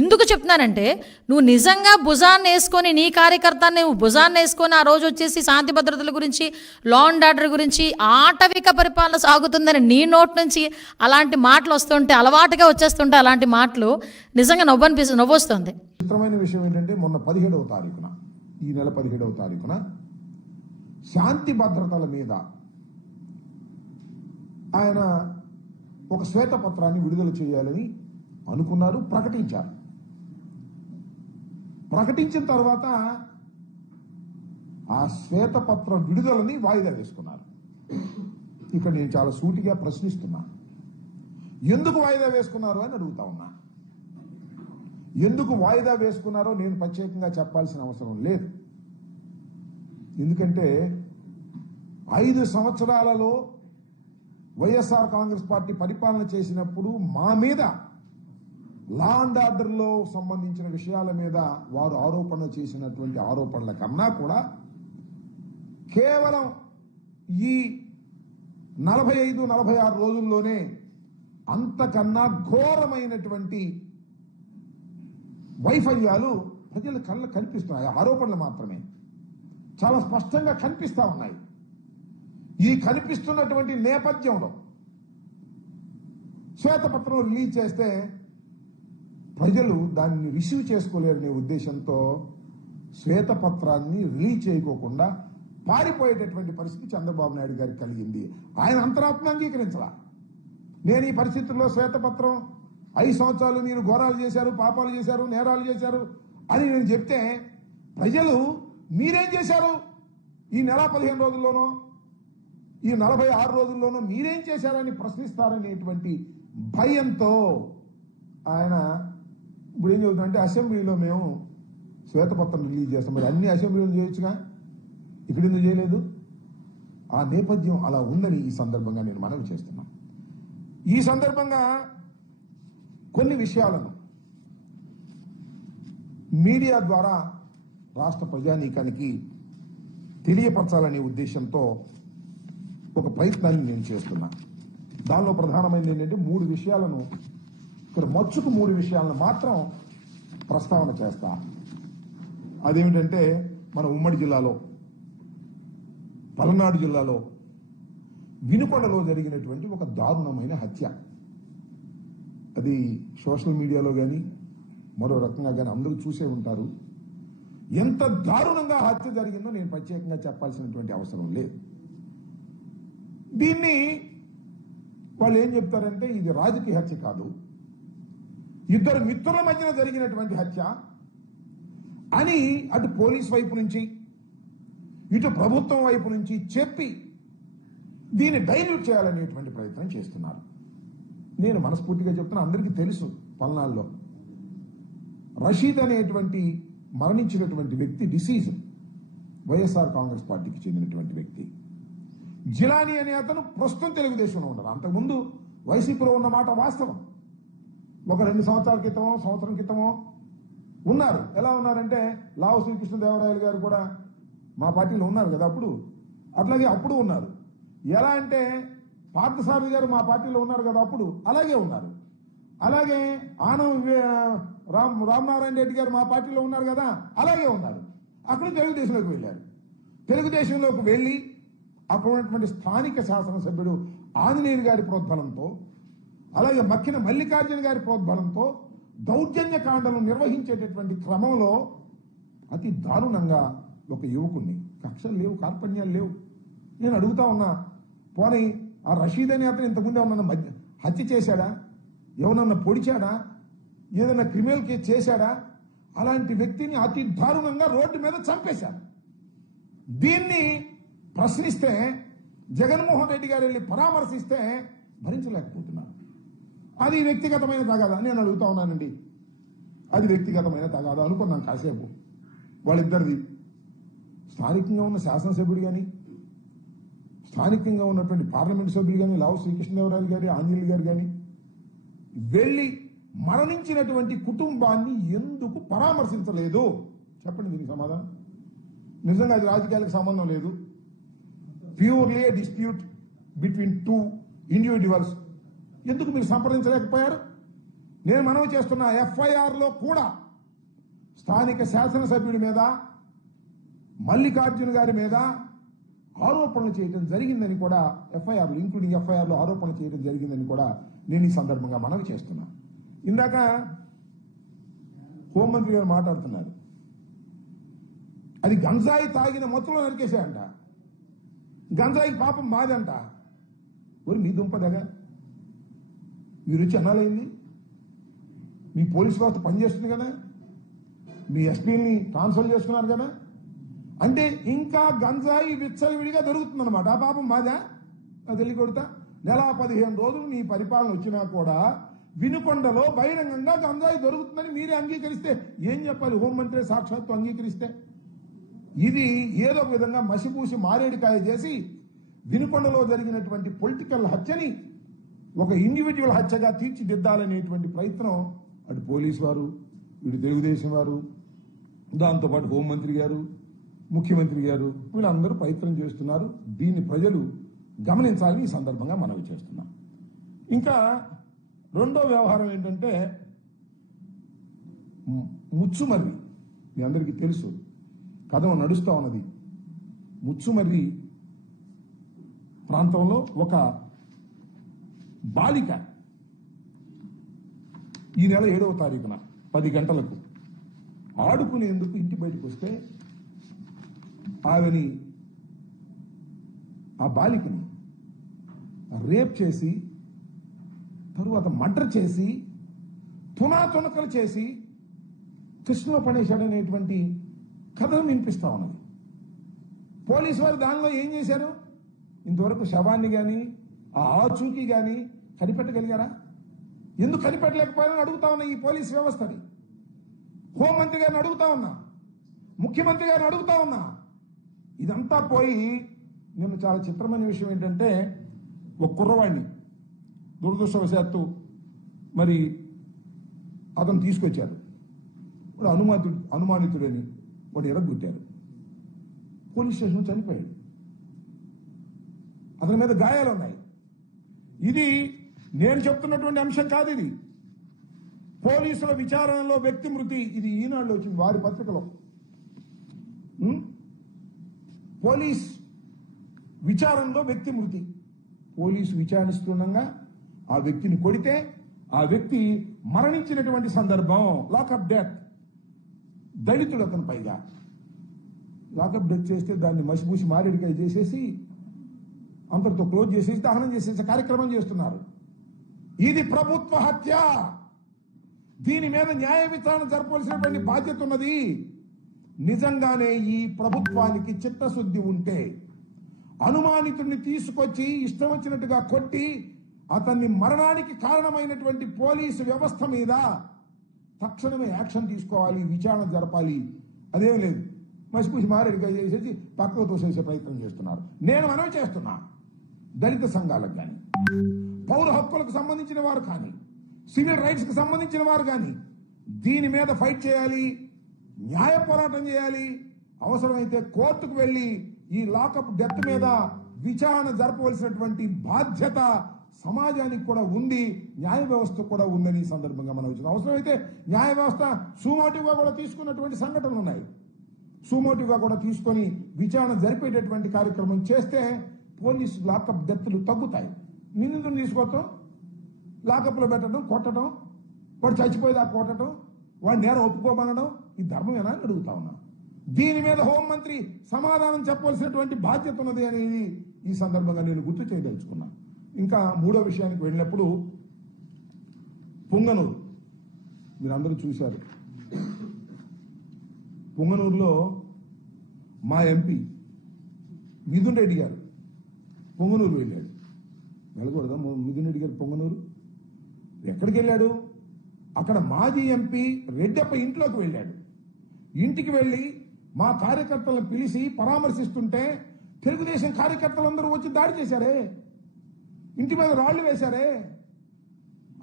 ఎందుకు చెప్తున్నానంటే నువ్వు నిజంగా భుజాన్ని వేసుకొని నీ కార్యకర్తని భుజాన్ని వేసుకొని ఆ రోజు వచ్చేసి శాంతి భద్రతల గురించి, లా అండ్ ఆర్డర్ గురించి, ఆటవిక పరిపాలన సాగుతుందని నీ నోట్ నుంచి అలాంటి మాటలు వస్తుంటే, అలవాటుగా వచ్చేస్తుంటే అలాంటి మాటలు నిజంగా నవ్వొస్తుంది. చిత్రమైన విషయం ఏంటంటే మొన్న 17వ తారీఖున, ఈ నెల 17వ తారీఖున శాంతి భద్రతల మీద ఆయన ఒక శ్వేతపత్రాన్ని విడుదల చేయాలని అనుకున్నారు, ప్రకటించారు. ప్రకటించిన తర్వాత ఆ శ్వేతపత్ర విడుదలని వాయిదా వేసుకున్నారు. ఇక్కడ నేను చాలా సూటిగా ప్రశ్నిస్తున్నా, ఎందుకు వాయిదా వేసుకున్నారు అని అడుగుతా ఉన్నా. ఎందుకు వాయిదా వేసుకున్నారో నేను ప్రత్యేకంగా చెప్పాల్సిన అవసరం లేదు. ఎందుకంటే 5 సంవత్సరాలలో వైఎస్ఆర్ కాంగ్రెస్ పార్టీ పరిపాలన చేసినప్పుడు మా మీద లా అండ్ ఆర్డర్లో సంబంధించిన విషయాల మీద వారు ఆరోపణ చేసినటువంటి ఆరోపణల కన్నా కూడా కేవలం ఈ 45-46 రోజుల్లోనే అంతకన్నా ఘోరమైనటువంటి వైఫల్యాలు ప్రజల కళ్ళకు కనిపిస్తున్నాయి. ఆరోపణలు మాత్రమే చాలా స్పష్టంగా కనిపిస్తా ఉన్నాయి. ఈ కనిపిస్తున్నటువంటి నేపథ్యంలో శ్వేతపత్రం రిలీజ్ చేస్తే ప్రజలు దాన్ని రిసీవ్ చేసుకోలేరనే ఉద్దేశంతో శ్వేతపత్రాన్ని రిలీజ్ చేయకోకుండా పారిపోయేటటువంటి పరిస్థితి చంద్రబాబు నాయుడు గారికి కలిగింది. ఆయన అంతరాత్మ అంగీకరించలా. నేను ఈ పరిస్థితుల్లో శ్వేతపత్రం 5 సంవత్సరాలు మీరు ఘోరాలు చేశారు, పాపాలు చేశారు, నేరాలు చేశారు అని నేను చెప్తే ప్రజలు మీరేం చేశారు ఈ నెల 15 రోజుల్లోనో ఈ 46 రోజుల్లోనో మీరేం చేశారని ప్రశ్నిస్తారనేటువంటి భయంతో ఆయన ఇప్పుడు ఏం చెబుతుందంటే అసెంబ్లీలో మేము శ్వేతపత్రం రిలీజ్ చేస్తాం. మరి అన్ని అసెంబ్లీలు చేయొచ్చుగా, ఇక్కడ ఎందుకు చేయలేదు? ఆ నేపథ్యం అలా ఉందని ఈ సందర్భంగా నేను మనవి చేస్తున్నాను. ఈ సందర్భంగా కొన్ని విషయాలను మీడియా ద్వారా రాష్ట్ర ప్రజానీకానికి తెలియపరచాలనే ఉద్దేశంతో ఒక ప్రయత్నాన్ని నేను చేస్తున్నా. దానిలో ప్రధానమైనది ఏంటంటే 3 విషయాలను, ఇక్కడ మచ్చుకు 3 విషయాలను మాత్రం ప్రస్తావన చేస్తా. అదేమిటంటే మన ఉమ్మడి జిల్లాలో, పల్నాడు జిల్లాలో వినుకొండలో జరిగినటువంటి ఒక దారుణమైన హత్య. అది సోషల్ మీడియాలో కానీ మరో రకంగా కానీ అందరూ చూసే ఉంటారు. ఎంత దారుణంగా హత్య జరిగిందో నేను ప్రత్యేకంగా చెప్పాల్సినటువంటి అవసరం లేదు. దీన్ని వాళ్ళు ఏం చెప్తారంటే ఇది రాజకీయ హత్య కాదు, 2 మిత్రుల మధ్యన జరిగినటువంటి హత్య అని అటు పోలీస్ వైపు నుంచి ఇటు ప్రభుత్వం వైపు నుంచి చెప్పి దీన్ని డైల్యూట్ చేయాలనేటువంటి ప్రయత్నం చేస్తున్నారు. నేను మనస్ఫూర్తిగా చెప్తున్నా, అందరికీ తెలుసు పల్నాడులో రషీద్ అనేటువంటి మరణించినటువంటి వ్యక్తి డిసీజ్ వైఎస్ఆర్ కాంగ్రెస్ పార్టీకి చెందినటువంటి వ్యక్తి. జిలానీ అనే అతను ప్రస్తుతం తెలుగుదేశంలో ఉన్నారు. అంతకుముందు వైసీపీలో ఉన్న మాట వాస్తవం. ఒక 2 సంవత్సరాల క్రితమో సంవత్సరం క్రితమో ఉన్నారు. ఎలా ఉన్నారంటే లావు శ్రీకృష్ణదేవరాయలు గారు కూడా మా పార్టీలో ఉన్నారు కదా అప్పుడు, అట్లాగే అప్పుడు ఉన్నారు. ఎలా అంటే పార్థసారథి గారు మా పార్టీలో ఉన్నారు కదా అప్పుడు, అలాగే ఉన్నారు. అలాగే ఆనం రామనారాయణ రెడ్డి గారు మా పార్టీలో ఉన్నారు కదా, అలాగే ఉన్నారు. అక్కడ తెలుగుదేశంలోకి వెళ్ళారు. తెలుగుదేశంలోకి వెళ్ళి అక్కడ ఉన్నటువంటి స్థానిక శాసనసభ్యుడు ఆంజనేయులు గారి ప్రోద్బలంతో, అలాగే మక్కిన మల్లికార్జున గారి ప్రోద్బలంతో దౌర్జన్య కాండలను నిర్వహించేటటువంటి క్రమంలో అతి దారుణంగా ఒక యువకుణ్ణి, కక్షలు లేవు, కార్పణ్యాలు లేవు. నేను అడుగుతా ఉన్నా, పోనీ ఆ రషీద్ అనే అతను ఇంతకుముందు ఏమన్నా హత్య చేశాడా, ఎవరన్నా పొడిచాడా, ఏదైనా క్రిమినల్ కేసు చేశాడా? అలాంటి వ్యక్తిని అతి దారుణంగా రోడ్డు మీద చంపేశారు. దీన్ని ప్రశ్నిస్తే జగన్మోహన్ రెడ్డి గారు వెళ్ళి పరామర్శిస్తే భరించలేకపోతున్నారు. అది వ్యక్తిగతమైన తగాదా? నేను అడుగుతా ఉన్నానండి, అది వ్యక్తిగతమైన తగాదా అనుకున్నాను కాసేపు. వాళ్ళిద్దరిది స్థానికంగా ఉన్న శాసనసభ్యుడు కానీ, స్థానికంగా ఉన్నటువంటి పార్లమెంట్ సభ్యులు కానీ, లావు శ్రీకృష్ణదేవరాయలు గారి, ఆంజనేయులు గారు కానీ వెళ్ళి మరణించినటువంటి కుటుంబాన్ని ఎందుకు పరామర్శించలేదు? చెప్పండి దీనికి సమాధానం. నిజంగా అది రాజకీయాలకు సంబంధం లేదు, ప్యూర్లీ ఏ డిస్ప్యూట్ బిట్వీన్ టూ ఇండివిజువల్స్. ఎందుకు మీరు సంప్రదించలేకపోయారు? నేను మనవి చేస్తున్న ఎఫ్ఐఆర్ లో కూడా స్థానిక శాసనసభ్యుడి మీద, మల్లికార్జున గారి మీద ఆరోపణలు చేయడం జరిగిందని కూడా ఎఫ్ఐఆర్లు, ఇంక్లూడింగ్ ఎఫ్ఐఆర్లో ఆరోపణలు చేయడం జరిగిందని కూడా నేను ఈ సందర్భంగా మనవి చేస్తున్నా. ఇందాక హోంమంత్రి గారు మాట్లాడుతున్నారు, అది గంజాయి తాగిన మొత్తంలో నరికేశాయంట. గంజాయి పాపం మాదంట. మరి మీ దుంపదగా మీరు వచ్చి అనాలైంది? మీ పోలీసు వ్యవస్థ పనిచేస్తుంది కదా, మీ ఎస్పీని ట్రాన్స్ఫర్ చేసుకున్నారు కదా, అంటే ఇంకా గంజాయి విచ్చలవిడిగా దొరుకుతుందన్నమాట. ఆ పాపం మాదా? అది వెళ్ళి కొడతా. నెల 15 రోజులు మీ పరిపాలన వచ్చినా కూడా వినుకొండలో బహిరంగంగా గంజాయి దొరుకుతుందని మీరే అంగీకరిస్తే ఏం చెప్పాలి? హోంమంత్రి సాక్షాత్తు అంగీకరిస్తే ఇది ఏదో ఒక విధంగా మసిపూసి మారేడికాయ చేసి వినుకొండలో జరిగినటువంటి పొలిటికల్ హత్యని ఒక ఇండివిజువల్ హత్యగా తీర్చిదిద్దాలనేటువంటి ప్రయత్నం అటు పోలీసు వారు, ఇటు తెలుగుదేశం వారు, దాంతోపాటు హోంమంత్రి గారు, ముఖ్యమంత్రి గారు వీళ్ళందరూ ప్రయత్నం చేస్తున్నారు. దీన్ని ప్రజలు గమనించాలని ఈ సందర్భంగా మనవి చేస్తున్నాం. ఇంకా రెండో వ్యవహారం ఏంటంటే ముచ్చుమర్రి. మీ అందరికీ తెలుసు, కథ నడుస్తూ ఉన్నది. ముచ్చుమర్రి ప్రాంతంలో ఒక బాలిక ఈ నెల 7వ తారీఖున 10 గంటలకు ఆడుకునేందుకు ఇంటి బయటకు వస్తే ఆమెని, ఆ బాలికని రేప్ చేసి తరువాత మర్డర్ చేసి తునాతునకలు చేసి కృష్ణలో పడేశాడనేటువంటి కథను వినిపిస్తా ఉన్నది. పోలీసు వారు దానిలో ఏం చేశారు? ఇంతవరకు శవాన్ని కానీ ఆ ఆచూకీ కానీ కనిపెట్టగలిగారా? ఎందుకు కనిపెట్టలేకపోయారని అడుగుతా ఉన్నా ఈ పోలీస్ వ్యవస్థని. హోంమంత్రి గారిని అడుగుతా ఉన్నా, ముఖ్యమంత్రి గారిని అడుగుతా ఉన్నా. ఇదంతా పోయి నేను చాలా చిత్రమైన విషయం ఏంటంటే, ఒక కుర్రవాడిని దురదృష్టవశాత్తు మరి అతను తీసుకొచ్చారు. వాడు అనుమానితుడని వాడు ఎరగొట్టారు. పోలీస్ స్టేషన్ చనిపోయాడు. అతని మీద గాయాలు ఉన్నాయి. ఇది నేను చెప్తున్నటువంటి అంశం కాదు. ఇది పోలీసుల విచారణలో వ్యక్తి మృతి. ఇది ఈనాడులో వచ్చింది, వారి పత్రికలో. పోలీస్ విచారణలో వ్యక్తి మృతి. పోలీసు విచారిస్తుండగా ఆ వ్యక్తిని కొడితే ఆ వ్యక్తి మరణించినటువంటి సందర్భం. Lockup death. దళితుడు అతను, పైగా లాకప్ డెత్ చేస్తే దాన్ని మసిపూసి మారేడికాయ చేసేసి అంతటితో క్లోజ్ చేసేసి దహనం చేసేసి కార్యక్రమం చేస్తున్నారు. ఇది ప్రభుత్వ హత్య. దీని మీద న్యాయ విచారణ జరపవలసినటువంటి బాధ్యత ఉన్నది. నిజంగానే ఈ ప్రభుత్వానికి చిత్తశుద్ధి ఉంటే అనుమానితుడిని తీసుకొచ్చి ఇష్టం వచ్చినట్టుగా కొట్టి అతన్ని మరణానికి కారణమైనటువంటి పోలీసు వ్యవస్థ మీద తక్షణమే యాక్షన్ తీసుకోవాలి, విచారణ జరపాలి. అదేం లేదు, మసిపూసి మారేడికాయ చేసేసి పక్కకు తోసేసే ప్రయత్నం చేస్తున్నారు. నేను మనవి చేస్తున్నా, దళిత సంఘాలకు కానీ, పౌర హక్కులకు సంబంధించిన వారు కానీ, సివిల్ రైట్స్ కి సంబంధించిన వారు కానీ దీని మీద ఫైట్ చేయాలి, న్యాయ పోరాటం చేయాలి, అవసరమైతే కోర్టుకు వెళ్లి ఈ లాకప్ డెత్ మీద విచారణ జరపవలసినటువంటి బాధ్యత సమాజానికి కూడా ఉంది, న్యాయ వ్యవస్థ కూడా ఉందని ఈ సందర్భంగా మనం వచ్చింది. అవసరమైతే న్యాయ వ్యవస్థ సుమోటివ్గా కూడా తీసుకున్నటువంటి సంఘటనలు ఉన్నాయి. సుమోటివ్గా కూడా తీసుకొని విచారణ జరిపేటటువంటి కార్యక్రమం చేస్తే పోలీసు లాకప్ డెత్లు తగ్గుతాయి. నిందితుని తీసుకోవటం, లాకప్లో పెట్టడం, కొట్టడం, వాడు చచ్చిపోయేదాకా కొట్టడం, వాడు నేరం ఒప్పుకోమనడం ఈ ధర్మమేనా అని అడుగుతా ఉన్నా. దీని మీద హోంమంత్రి సమాధానం చెప్పవలసినటువంటి బాధ్యత ఉన్నది అనేది ఈ సందర్భంగా నేను గుర్తు చేయదలుచుకున్నా. ఇంకా మూడో విషయానికి వెళ్ళినప్పుడు పుంగనూరు మీరందరూ చూశారు. పుంగనూరులో మా ఎంపీ మిథున్ రెడ్డి గారు పొంగనూరు వెళ్ళాడు. వెళ్ళకూడదా మిథున్ రెడ్డి గారు పొంగనూరు? ఎక్కడికి వెళ్ళాడు? అక్కడ మాజీ ఎంపీ రెడ్డప్ప ఇంట్లోకి వెళ్ళాడు. ఇంటికి వెళ్లి మా కార్యకర్తలను పిలిచి పరామర్శిస్తుంటే తెలుగుదేశం కార్యకర్తలందరూ వచ్చి దాడి చేశారే, ఇంటి మీద రాళ్లు వేశారే,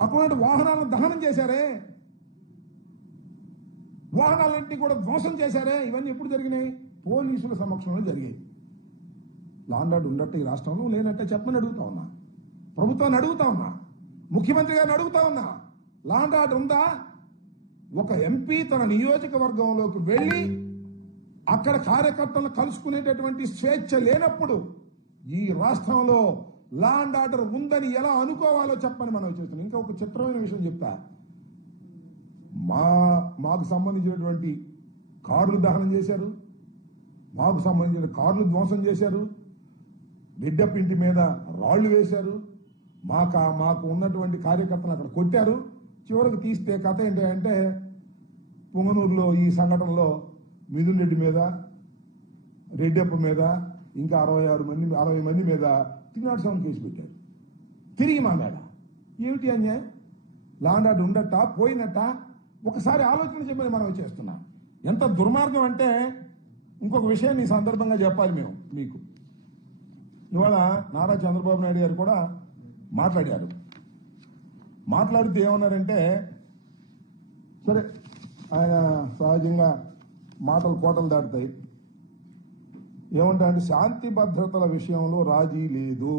అక్కడ వాహనాలను దహనం చేశారే, వాహనాలన్నింటినీ కూడా ధ్వంసం చేశారే. ఇవన్నీ ఎప్పుడు జరిగినాయి? పోలీసుల సమక్షంలో జరిగాయి. లాండాడు ఉండట్టు ఈ రాష్ట్రంలో లేనట్టే చెప్పమని అడుగుతా ఉన్నా, ప్రభుత్వాన్ని అడుగుతా ఉన్నా, ముఖ్యమంత్రి గారిని అడుగుతా ఉన్నా. లాండాడు ఉందా? ఒక ఎంపీ తన నియోజకవర్గంలోకి వెళ్లి అక్కడ కార్యకర్తలను కలుసుకునేటటువంటి స్వేచ్ఛ లేనప్పుడు ఈ రాష్ట్రంలో లా అండ్ ఆర్డర్ ఉందని ఎలా అనుకోవాలో చెప్పని మనం చేస్తున్నాం. ఇంకా ఒక చిత్రమైన విషయం చెప్తా. మాకు సంబంధించినటువంటి కార్లు దహనం చేశారు, మాకు సంబంధించిన కార్లు ధ్వంసం చేశారు, రెడ్డప్ప ఇంటి మీద రాళ్లు వేశారు, మాకు ఉన్నటువంటి కార్యకర్తలు అక్కడ కొట్టారు. చివరికి తీస్తే కథ ఏంటి అంటే పుంగనూరులో ఈ సంఘటనలో మిథున్ రెడ్డి మీద, రెడ్డప్ప మీద, ఇంకా 60 మంది మీద 307 కేసు పెట్టారు. తిరిగి మా మీద ఏమిటి అన్యాయం? లాండ్ ఆర్డర్ ఉండట పోయినట్ట? ఒకసారి ఆలోచన చెప్పని మనం చేస్తున్నాం. ఎంత దుర్మార్గం అంటే ఇంకొక విషయాన్ని ఈ సందర్భంగా చెప్పాలి మేము మీకు. ఇవాళ నారా చంద్రబాబు నాయుడు గారు కూడా మాట్లాడారు. మాట్లాడుతూ ఏమన్నారంటే, సరే ఆయన సహజంగా మాటలు కోటలు దాటుతాయి. ఏమంటారంటే శాంతి భద్రతల విషయంలో రాజీ లేదు,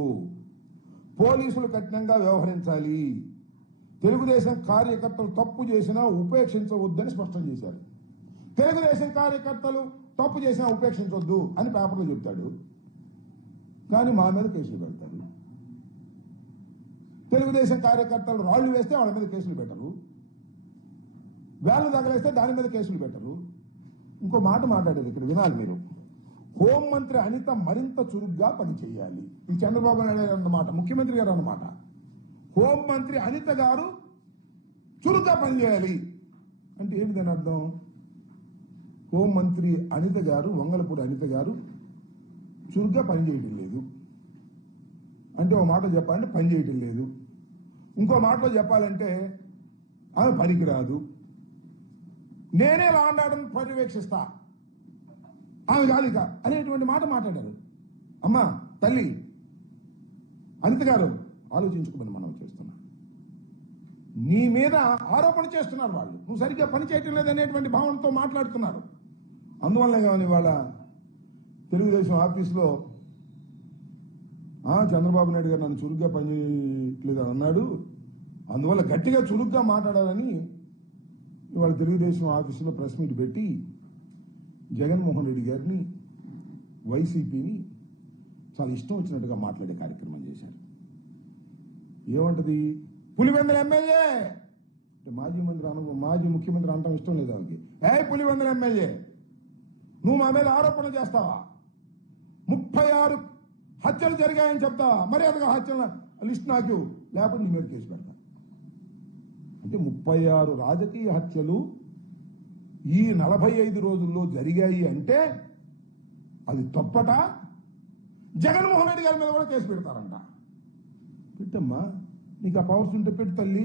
పోలీసులు కఠినంగా వ్యవహరించాలి, తెలుగుదేశం కార్యకర్తలు తప్పు చేసినా ఉపేక్షించవద్దని స్పష్టం చేశారు. తెలుగుదేశం కార్యకర్తలు తప్పు చేసినా ఉపేక్షించవద్దు అని పేపర్లో చెప్తాడు, కానీ మా మీద కేసులు పెడతారు. తెలుగుదేశం కార్యకర్తలు రాళ్లు వేస్తే వాళ్ళ మీద కేసులు పెట్టరు, వేళ్లు తగలేస్తే దాని మీద కేసులు పెట్టరు. ఇంకో మాట మాట్లాడారు ఇక్కడ, వినాలి మీరు. హోంమంత్రి అనిత మరింత చురుగ్గా పనిచేయాలి. ఇది చంద్రబాబు నాయుడు గారు అన్నమాట, ముఖ్యమంత్రి గారు అన్నమాట. హోంమంత్రి అనిత గారు చురుగ్గా పనిచేయాలి అంటే ఏంటి దాని అర్థం? హోంమంత్రి అనిత గారు, వంగలపూడి అనిత గారు చురుగ్గా పనిచేయటం లేదు అంటే ఒక మాట చెప్పాలంటే పని చేయటం లేదు. ఇంకో మాటలో చెప్పాలంటే ఆమె పనికిరాదు, నేనే లా అండ్ ఆర్డర్ని పర్యవేక్షిస్తా, ఆమె కాదు ఇక అనేటువంటి మాట మాట్లాడారు. అమ్మా తల్లి అనిత గారు ఆలోచించుకోమని మనం చేస్తున్నాం. నీ మీద ఆరోపణ చేస్తున్నారు వాళ్ళు, నువ్వు సరిగ్గా పని చేయటం లేదనేటువంటి భావనతో మాట్లాడుతున్నారు. అందువల్లే కానీ వాళ్ళ తెలుగుదేశం ఆఫీసులో చంద్రబాబు నాయుడు గారు నన్ను చురుగ్గా పనిచేయట్లేదు అన్నాడు, అందువల్ల గట్టిగా చురుగ్గా మాట్లాడాలని ఇవాళ తెలుగుదేశం ఆఫీసులో ప్రెస్ మీట్ పెట్టి జగన్మోహన్ రెడ్డి గారిని, వైసీపీని చాలా ఇష్టం వచ్చినట్టుగా మాట్లాడే కార్యక్రమం చేశారు. ఏమంటది? పులివెందుల ఎమ్మెల్యే అంటే మాజీ ముఖ్యమంత్రి అనడం ఇష్టం లేదు ఆమెకి. పులివెందుల ఎమ్మెల్యే నువ్వు మా మీద ఆరోపణ చేస్తావా? 36 హత్యలు జరిగాయని చెప్తావా? మర్యాదగా హత్యల లిస్ట్ నాకు, లేకపోతే నీ మీద కేసు పెడతా. అంటే 36 రాజకీయ హత్యలు ఈ 45 రోజుల్లో జరిగాయి అంటే అది తప్పట. జగన్మోహన్ రెడ్డి గారి మీద కూడా కేసు పెడతారంట. పెట్టమ్మా, నీకు ఆ పవర్స్ ఉంటే పెట్టు తల్లి,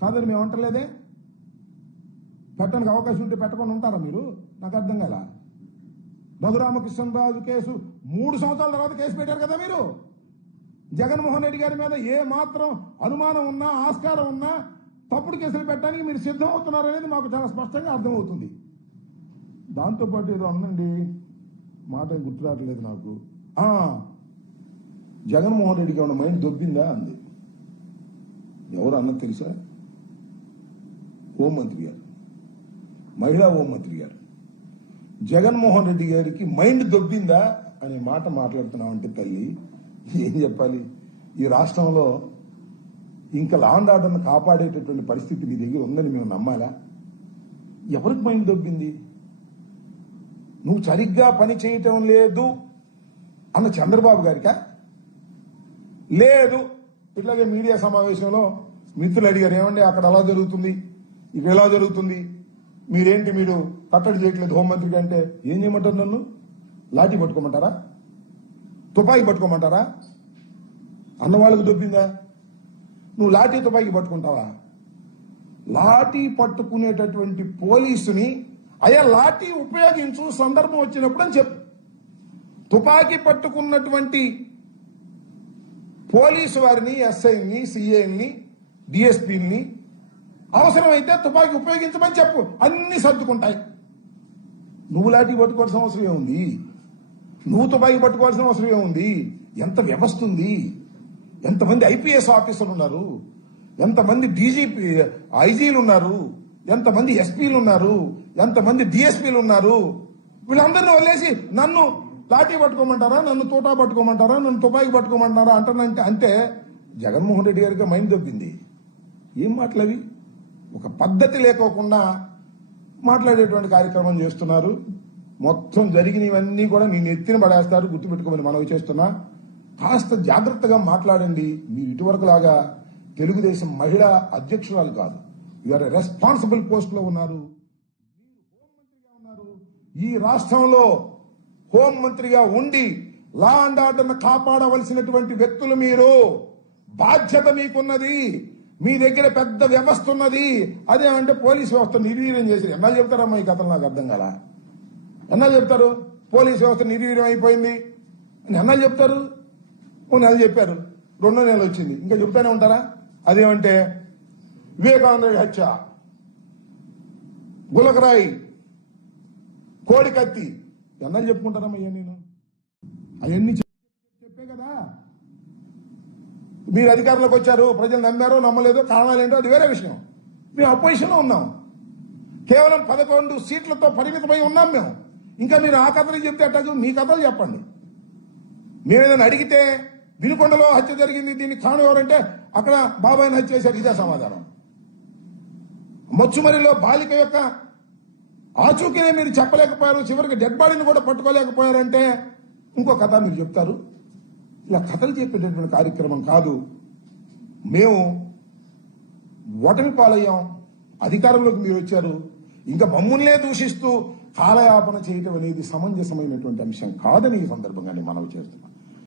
కాదని మేము అంటలేదే. పెట్టడానికి అవకాశం ఉంటే పెట్టకుండా ఉంటారా మీరు? నాకు అర్థం కాల. రఘురామకృష్ణరాజు కేసు 3 సంవత్సరాల తర్వాత కేసు పెట్టారు కదా మీరు. జగన్మోహన్ రెడ్డి గారి మీద ఏ మాత్రం అనుమానం ఉన్నా, ఆస్కారం ఉన్నా తప్పుడు కేసులు పెట్టడానికి మీరు సిద్ధం అవుతున్నారనేది మాకు చాలా స్పష్టంగా అర్థమవుతుంది. దాంతోపాటు ఏదో అందండి, మాట గుర్తు రావట్లేదు నాకు. జగన్మోహన్ రెడ్డికి ఏమైనా మైండ్ దొబ్బిందా అంది. ఎవరు అన్నది తెలుసా? హోంమంత్రి గారు, మహిళా హోంమంత్రి గారు. జగన్మోహన్ రెడ్డి గారికి మైండ్ దొబ్బిందా అనే మాట మాట్లాడుతున్నామంటే తల్లి ఏం చెప్పాలి? ఈ రాష్ట్రంలో ఇంకా లా అండ్ ఆర్డర్ను కాపాడేటటువంటి పరిస్థితి మీ దగ్గర ఉందని మేము నమ్మాలా? ఎవరికి మైండ్ దొబ్బింది? నువ్వు సరిగ్గా పని చేయటం లేదు అన్న చంద్రబాబు గారికా? లేదు. ఇట్లాగే మీడియా సమావేశంలో మిత్రులు అడిగారు, ఏమండి అక్కడ అలా జరుగుతుంది, ఇక్కడ ఎలా జరుగుతుంది, మీరేంటి మీరు కట్టడి చేయట్లేదు హోంమంత్రికి అంటే ఏం చేయమంటారు? నన్ను లాఠీ పట్టుకోమంటారా? తుపాకీ పట్టుకోమంటారా? అన్నవాళ్ళకు దొబ్బిందా? నువ్వు లాఠీ తుపాకీ పట్టుకుంటావా? లాఠీ పట్టుకునేటటువంటి పోలీసుని అయ్యా లాఠీ ఉపయోగించు సందర్భం వచ్చినప్పుడు అని చెప్పు. తుపాకీ పట్టుకున్నటువంటి పోలీసు వారిని, ఎస్ఐని, సిఐని, డిఎస్పీని అవసరమైతే తుపాకీ ఉపయోగించమని చెప్పు, అన్ని సర్దుకుంటాయి. నువ్వు లాఠీ పట్టుకోవాల్సిన అవసరం ఏముంది? నువ్వు తుపాకీ పట్టుకోవాల్సిన అవసరం ఏముంది? ఎంత వ్యవస్థ ఉంది, ఎంతమంది ఐపీఎస్ ఆఫీసర్లు ఉన్నారు, ఎంతమంది డీజీపీ ఐజీలు ఉన్నారు, ఎంతమంది ఎస్పీలు ఉన్నారు, ఎంతమంది డిఎస్పీలు ఉన్నారు. వీళ్ళందరినీ వదిలేసి నన్ను లాఠీ పట్టుకోమంటారా, నన్ను తోటా పట్టుకోమంటారా, నన్ను తుపాకీ పట్టుకోమంటారా అంటానంటే అంటే జగన్మోహన్ రెడ్డి గారికి మైండ్ దొబ్బింది. ఏం మాటలవి? ఒక పద్ధతి లేకోకుండా మాట్లాడేటువంటి కార్యక్రమం చేస్తున్నారు. మొత్తం జరిగినవన్నీ కూడా నేను ఎత్తిన పడేస్తారు, గుర్తుపెట్టుకోమని మనవి చేస్తున్నా. కాస్త జాగ్రత్తగా మాట్లాడండి. మీరు ఇటువరకు లాగా తెలుగుదేశం మహిళా అధ్యక్షురాలు కాదు, యూఆర్ రెస్పాన్సిబుల్ పోస్ట్ లో ఉన్నారు. ఈ రాష్ట్రంలో హోంమంత్రిగా ఉండి లా అండ్ ఆర్డర్ను కాపాడవలసినటువంటి వ్యక్తులు మీరు. బాధ్యత మీకున్నది. మీ దగ్గర పెద్ద వ్యవస్థ ఉన్నది. అదే అంటే పోలీస్ వ్యవస్థ నిర్వీర్యం చేసి ఎన్నా చెప్తారమ్మా? ఈ కథలు నాకు అర్థం కాల. ఎన్నా చెప్తారు పోలీస్ వ్యవస్థ నిర్వీర్యం అయిపోయింది అని ఎన్నా చెప్తారు? ఓ నెల చెప్పారు, 2వ నెల వచ్చింది, ఇంకా చెప్తానే ఉంటారా? అదేమంటే వివేకానంద హత్య, గులకరాయి, కోడికత్తి ఎన్నా చెప్పుకుంటారమ్మా? నేను అవన్నీ చెప్పే కదా. మీరు అధికారంలోకి వచ్చారు, ప్రజలు నమ్మారో నమ్మలేదో కారణాలేంటో అది వేరే విషయం. మేము అపోజిషన్లో ఉన్నాం, కేవలం 11 సీట్లతో పరిమితమై ఉన్నాం మేము. ఇంకా మీరు ఆ కథలు చెప్తే అట్టదు, మీ కథలు చెప్పండి. మేమేదైనా అడిగితే వినుకొండలో హత్య జరిగింది, దీనికి కారణం ఎవరంటే అక్కడ బాబాయిని హత్య చేశారు, ఇదే సమాధానం. మచ్చుమరిలో బాలిక యొక్క ఆచూకీనే మీరు చెప్పలేకపోయారు, చివరికి డెడ్ బాడీని కూడా పట్టుకోలేకపోయారంటే ఇంకో కథ మీరు చెప్తారు. ఇలా కథలు చెప్పేటటువంటి కార్యక్రమం కాదు. మేము ఓటమి పాలయ్యాం, అధికారంలోకి మీరు వచ్చారు, ఇంకా మమ్ముల్నే దూషిస్తూ కాలయాపన చేయటం అనేది సమంజసమైనటువంటి అంశం కాదని ఈ సందర్భంగా నేను మనవి చేస్తున్నాను.